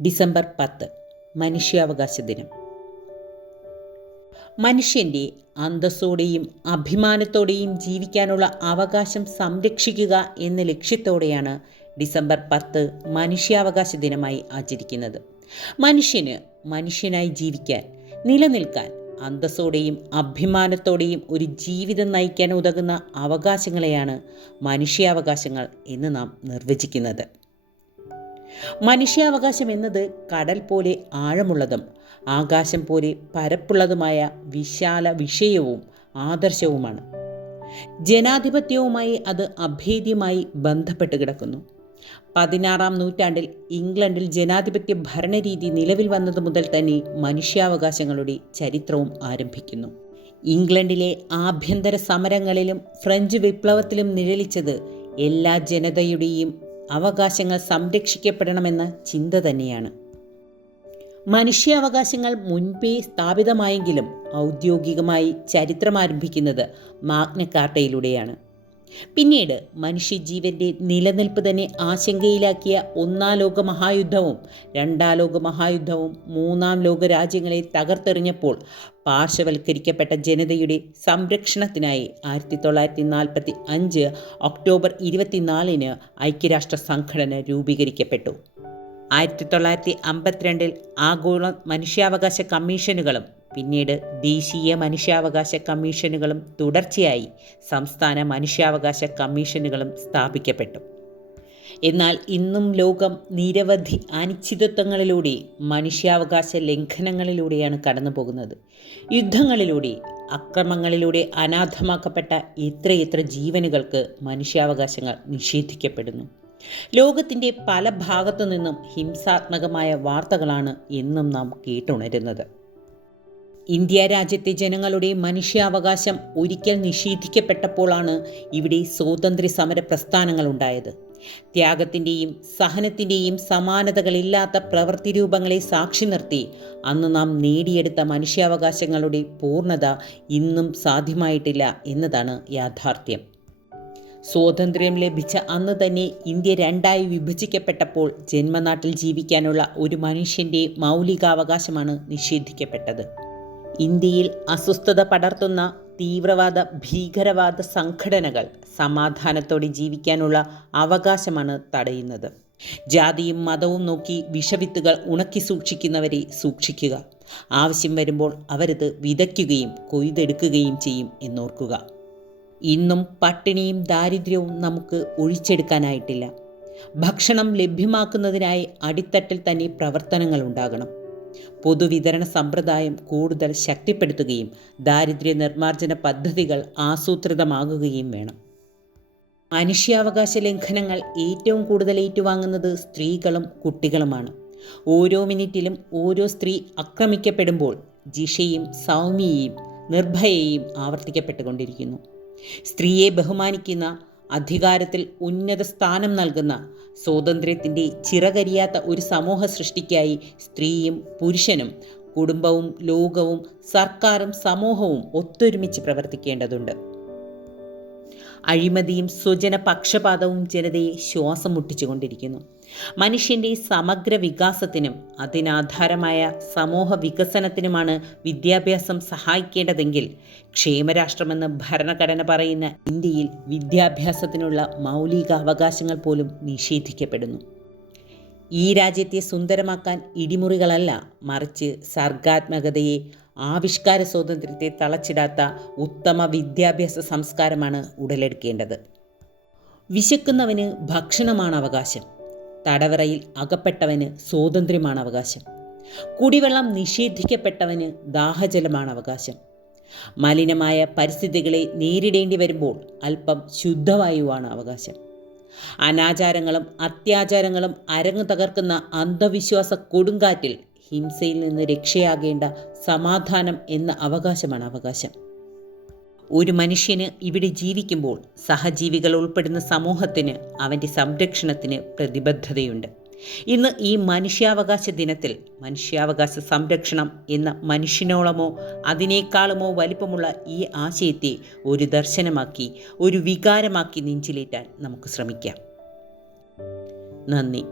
December 10 മനുഷ്യാവകാശ ദിനം. മനുഷ്യൻ്റെ അന്തസ്സോടെയും അഭിമാനത്തോടെയും ജീവിക്കാനുള്ള അവകാശം സംരക്ഷിക്കുക എന്ന ലക്ഷ്യത്തോടെയാണ് ഡിസംബർ 10 മനുഷ്യാവകാശ ദിനമായി ആചരിക്കുന്നത്. മനുഷ്യന് മനുഷ്യനായി ജീവിക്കാൻ, നിലനിൽക്കാൻ, അന്തസ്സോടെയും അഭിമാനത്തോടെയും ഒരു ജീവിതം നയിക്കാൻ ഉതകുന്ന അവകാശങ്ങളെയാണ് മനുഷ്യാവകാശങ്ങൾ എന്ന് നാം നിർവചിക്കുന്നത്. മനുഷ്യാവകാശം എന്നത് കടൽ പോലെ ആഴമുള്ളതും ആകാശം പോലെ പരപ്പുള്ളതുമായ വിശാല വിഷയവും ആദർശവുമാണ്. ജനാധിപത്യവുമായി അത് അഭേദ്യമായി ബന്ധപ്പെട്ട് കിടക്കുന്നു. 16-ാം നൂറ്റാണ്ടിൽ ഇംഗ്ലണ്ടിൽ ജനാധിപത്യ ഭരണരീതി നിലവിൽ വന്നത് മുതൽ തന്നെ മനുഷ്യാവകാശങ്ങളുടെ ചരിത്രവും ആരംഭിക്കുന്നു. ഇംഗ്ലണ്ടിലെ ആഭ്യന്തര സമരങ്ങളിലും ഫ്രഞ്ച് വിപ്ലവത്തിലും നിഴലിച്ചത് എല്ലാ ജനതയുടെയും അവകാശങ്ങൾ സംരക്ഷിക്കപ്പെടണമെന്ന ചിന്ത തന്നെയാണ്. മനുഷ്യാവകാശങ്ങൾ മുൻപേ സ്ഥാപിതമായെങ്കിലും ഔദ്യോഗികമായി ചരിത്രം ആരംഭിക്കുന്നത് മാഗ്ന കാർട്ടയിലൂടെയാണ്. പിന്നീട് മനുഷ്യജീവന്റെ നിലനിൽപ്പ് തന്നെ ആശങ്കയിലാക്കിയ 1-ാം ലോക മഹായുദ്ധവും 2-ാം ലോക മഹായുദ്ധവും 3-ാം ലോക രാജ്യങ്ങളെ തകർത്തെറിഞ്ഞപ്പോൾ പാർശ്വവൽക്കരിക്കപ്പെട്ട ജനതയുടെ സംരക്ഷണത്തിനായി 1945 ഒക്ടോബർ 24 ഐക്യരാഷ്ട്ര സംഘടന രൂപീകരിക്കപ്പെട്ടു. 1952 ആഗോള മനുഷ്യാവകാശ കമ്മീഷനുകളും പിന്നീട് ദേശീയ മനുഷ്യാവകാശ കമ്മീഷനുകളും തുടർച്ചയായി സംസ്ഥാന മനുഷ്യാവകാശ കമ്മീഷനുകളും സ്ഥാപിക്കപ്പെട്ടു. എന്നാൽ ഇന്നും ലോകം നിരവധി അനിശ്ചിതത്വങ്ങളിലൂടെ മനുഷ്യാവകാശ ലംഘനങ്ങളിലൂടെയാണ് കടന്നു പോകുന്നത്. യുദ്ധങ്ങളിലൂടെ, അക്രമങ്ങളിലൂടെ അനാഥമാക്കപ്പെട്ട എത്രയെത്ര ജീവനുകൾക്ക് മനുഷ്യാവകാശങ്ങൾ നിഷേധിക്കപ്പെടുന്നു. ലോകത്തിൻ്റെ പല ഭാഗത്തു നിന്നും ഹിംസാത്മകമായ വാർത്തകളാണ് എന്നും നാം കേട്ടുണരുന്നത്. ഇന്ത്യ രാജ്യത്തെ ജനങ്ങളുടെ മനുഷ്യാവകാശം ഒരിക്കൽ നിഷേധിക്കപ്പെട്ടപ്പോഴാണ് ഇവിടെ സ്വാതന്ത്ര്യ സമര പ്രസ്ഥാനങ്ങൾ ഉണ്ടായത്. ത്യാഗത്തിൻ്റെയും സഹനത്തിൻ്റെയും സമാനതകളില്ലാത്ത പ്രവൃത്തി രൂപങ്ങളെ സാക്ഷി നിർത്തി അന്ന് നാം നേടിയെടുത്ത മനുഷ്യാവകാശങ്ങളുടെ പൂർണ്ണത ഇന്നും സാധ്യമായിട്ടില്ല എന്നതാണ് യാഥാർത്ഥ്യം. സ്വാതന്ത്ര്യം ലഭിച്ച അന്ന് തന്നെ ഇന്ത്യ 2ആയി വിഭജിക്കപ്പെട്ടപ്പോൾ ജന്മനാട്ടിൽ ജീവിക്കാനുള്ള ഒരു മനുഷ്യൻ്റെ മൗലികാവകാശമാണ് നിഷേധിക്കപ്പെട്ടത്. ഇന്ത്യയിൽ അസ്വസ്ഥത പടർത്തുന്ന തീവ്രവാദ ഭീകരവാദ സംഘടനകൾ സമാധാനത്തോടെ ജീവിക്കാനുള്ള അവകാശമാണ് തടയുന്നത്. ജാതിയും മതവും നോക്കി വിഷവിത്തുകൾ ഉണക്കി സൂക്ഷിക്കുന്നവരെ സൂക്ഷിക്കുക. ആവശ്യം വരുമ്പോൾ അവരത് വിതയ്ക്കുകയും കൊയ്തെടുക്കുകയും ചെയ്യും എന്നോർക്കുക. ഇന്നും പട്ടിണിയും ദാരിദ്ര്യവും നമുക്ക് ഒഴിച്ചെടുക്കാനായിട്ടില്ല. ഭക്ഷണം ലഭ്യമാക്കുന്നതിനായി അടിത്തട്ടിൽ തന്നെ പ്രവർത്തനങ്ങൾ ഉണ്ടാകണം. പൊതുവിതരണ സമ്പ്രദായം കൂടുതൽ ശക്തിപ്പെടുത്തുകയും ദാരിദ്ര്യ നിർമ്മാർജ്ജന പദ്ധതികൾ ആസൂത്രിതമാകുകയും വേണം. മനുഷ്യാവകാശ ലംഘനങ്ങൾ ഏറ്റവും കൂടുതൽ ഏറ്റുവാങ്ങുന്നത് സ്ത്രീകളും കുട്ടികളുമാണ്. ഓരോ മിനിറ്റിലും ഓരോ സ്ത്രീ ആക്രമിക്കപ്പെടുമ്പോൾ ജിഷയും സൗമ്യയും നിർഭയയും ആവർത്തിക്കപ്പെട്ടുകൊണ്ടിരിക്കുന്നു. സ്ത്രീയെ ബഹുമാനിക്കുന്ന, അധികാരത്തിൽ ഉന്നത സ്ഥാനം നൽകുന്ന, സ്വാതന്ത്ര്യത്തിൻ്റെ ചിറകരിയാത്ത ഒരു സമൂഹ സൃഷ്ടിക്കായി സ്ത്രീയും പുരുഷനും കുടുംബവും ലോകവും സർക്കാരും സമൂഹവും ഒത്തൊരുമിച്ച് പ്രവർത്തിക്കേണ്ടതുണ്ട്. അഴിമതിയും സ്വജന പക്ഷപാതവും ജനതയെ ശ്വാസം മുട്ടിച്ചുകൊണ്ടിരിക്കുന്നു. മനുഷ്യൻ്റെ സമഗ്ര വികാസത്തിനും അതിനാധാരമായ സമൂഹ വികസനത്തിനുമാണ് വിദ്യാഭ്യാസം സഹായിക്കേണ്ടതെങ്കിൽ ക്ഷേമരാഷ്ട്രമെന്ന് ഭരണഘടന പറയുന്ന ഇന്ത്യയിൽ വിദ്യാഭ്യാസത്തിനുള്ള മൗലിക അവകാശങ്ങൾ പോലും നിഷേധിക്കപ്പെടുന്നു. ഈ രാജ്യത്തെ സുന്ദരമാക്കാൻ ഇടിമുറികളല്ല, മറിച്ച് സർഗാത്മകതയെ, ആവിഷ്കാര സ്വാതന്ത്ര്യത്തെ തളച്ചിടാത്ത ഉത്തമ വിദ്യാഭ്യാസ സംസ്കാരമാണ് ഉടലെടുക്കേണ്ടത്. വിശക്കുന്നവന് ഭക്ഷണമാണ് അവകാശം. തടവറയിൽ അകപ്പെട്ടവന് സ്വാതന്ത്ര്യമാണ് അവകാശം. കുടിവെള്ളം നിഷേധിക്കപ്പെട്ടവന് ദാഹജലമാണ് അവകാശം. മലിനമായ പരിസ്ഥിതികളെ നേരിടേണ്ടി വരുമ്പോൾ അല്പം ശുദ്ധവായുവാണ് അവകാശം. അനാചാരങ്ങളും അത്യാചാരങ്ങളും അരങ്ങു തകർക്കുന്ന അന്ധവിശ്വാസ കൊടുങ്കാറ്റിൽ ഹിംസയിൽ നിന്ന് രക്ഷയാകേണ്ട സമാധാനം എന്ന അവകാശമാണ് അവകാശം. ഒരു മനുഷ്യന് ഇവിടെ ജീവിക്കുമ്പോൾ സഹജീവികൾ ഉൾപ്പെടുന്ന സമൂഹത്തിന് അവൻ്റെ സംരക്ഷണത്തിന് പ്രതിബദ്ധതയുണ്ട്. ഇന്ന് ഈ മനുഷ്യാവകാശ ദിനത്തിൽ മനുഷ്യാവകാശ സംരക്ഷണം എന്ന മനുഷ്യനോളമോ അതിനേക്കാളുമോ വലിപ്പമുള്ള ഈ ആശയത്തെ ഒരു ദർശനമാക്കി, ഒരു വികാരമാക്കി നെഞ്ചിലേറ്റാൻ നമുക്ക് ശ്രമിക്കാം. നന്ദി.